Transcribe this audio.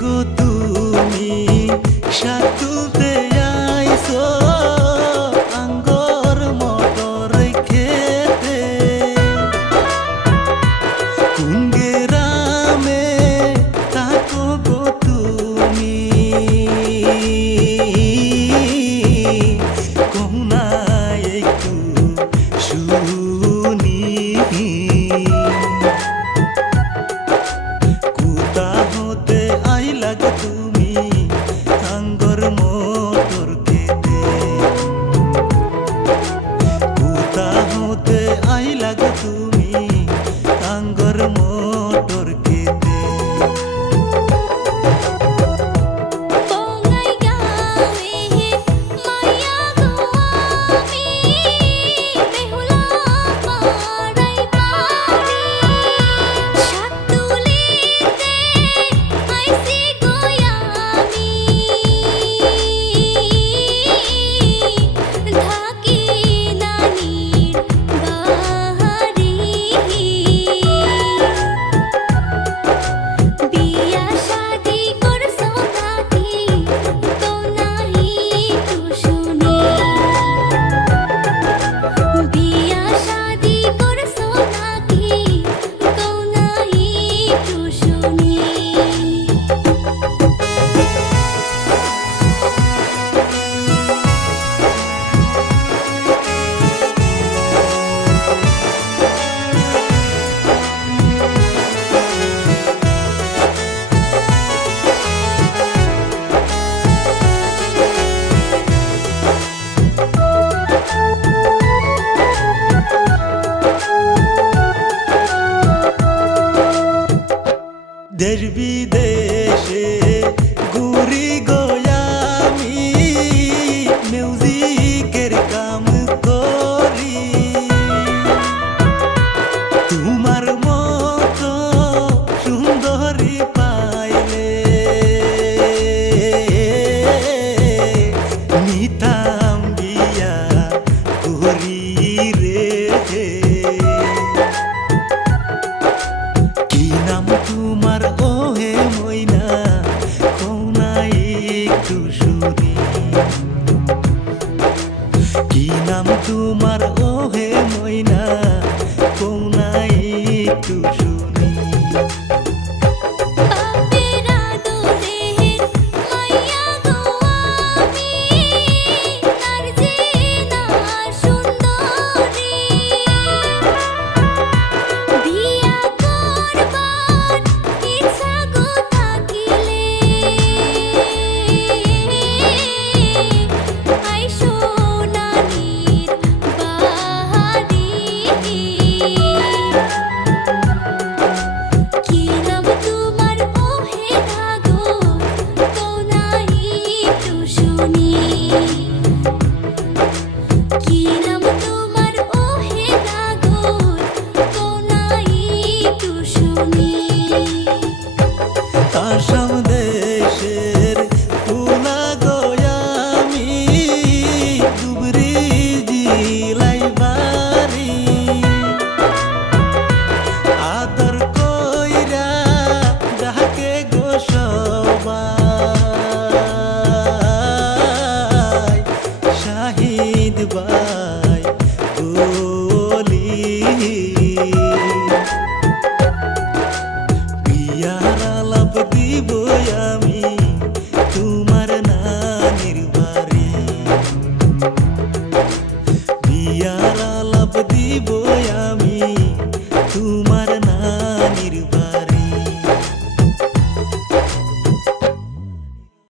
গো তুমি শাক তুলতে আইছো আঙ্গর মটর খেতে, কোন গ্রামে থাকো গো তুমি কহুনা একটু শুনি। কোথা হতে আইলা গো তুমি আঙ্গর মটর খেতে, কোথা হতে আইলা গো তুমি আঙ্গর মটর খেতে। দেশ বিদেশে ঘুরি গো আমি, মিউজিকের কাম করি। তোমার মতো সুন্দরী পাইলে নিতাম বিয়া করি রে। কি নাম তোমার ওহে ময়না, কও না একটু